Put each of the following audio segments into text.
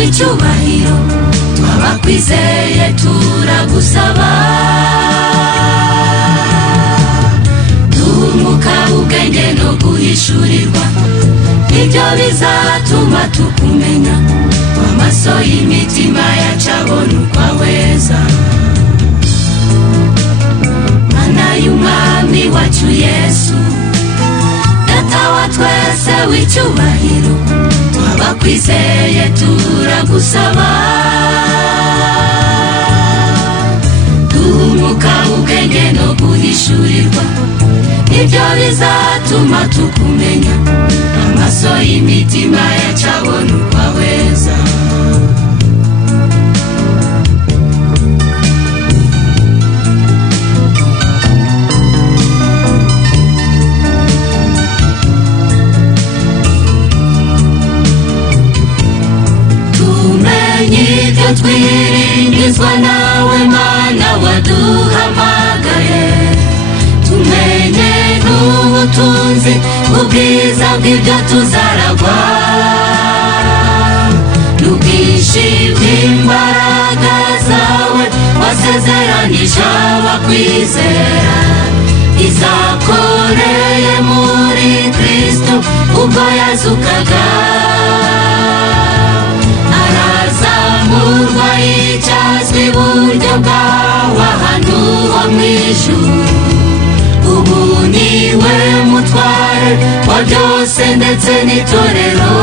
w'icyubahiro twabakwizeye turagusaba duhumuka ubwenge no guhishurirwa ibyo bizatuma tukumenya amaso y'imitima yacu abona uko aweza mana y'umwami wacu Yesu data wa twese w'icyubahiro twabakwizeye turagusaba duhumuka ubwenge no guhishurirwa ibyo bizatuma tukumenya amaso y'imitima yacu abona uko aweza twiringizwa nawe mana waduhamagaye tumenye n'ubutunzi ubwiza bw'ibyo tuzaragwa n'ubwinshi bw'imbaraga zawe wasezeranije abakwizera izakoreye muri Kristo ubwo yazukaga arazamurwa yicazwa iburyo bwawe ahantu ho mu ijuru ubu niwe mutware wa byose ndetse n'itorero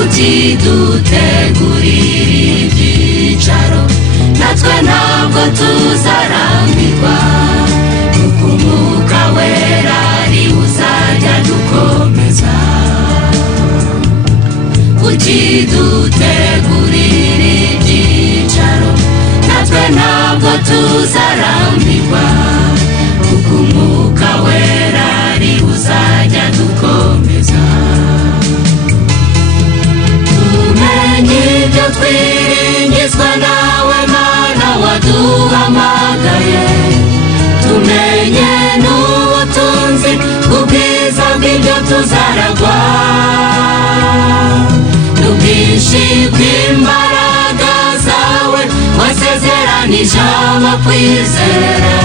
ukidutegurira ibyicaro natwe ntabwo tuzarambirwa kuko umwuka wera ari uzajya dukomeza ukidutegurira ibyicaro natwe ntabwo tuzarambirwa kuko umwuka wera ari uzajya dukomeza tumenye ibyo twiringizwa nawe mana waduhamagaye tumenye n'ubutunzi ubwiza bw'ibyo tuzaragwa n'ubwinshi bw'imbaraga zawe wasezeranije abakwizera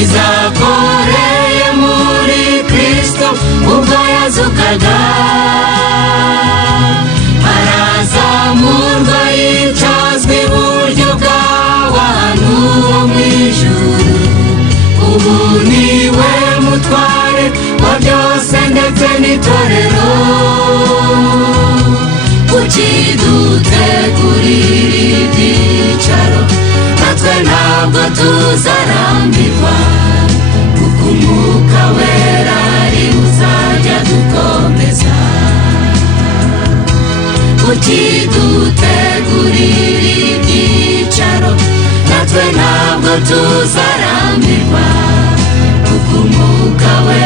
izakoreye muri Kristo ubwo yazukaga arazamurwa yicazwa iburyo bwawe ahantu ho mu ijuru ubu niwe mutware wa byose ndetse n'itorero ukidutegurira ibyicaro natwe ntabwo tuzarambirwa kuko umwuka wera ari uzajya dukomeza ukidutegurira ibyicaro natwe ntabwo tuzarambirwa kuko umwuka wera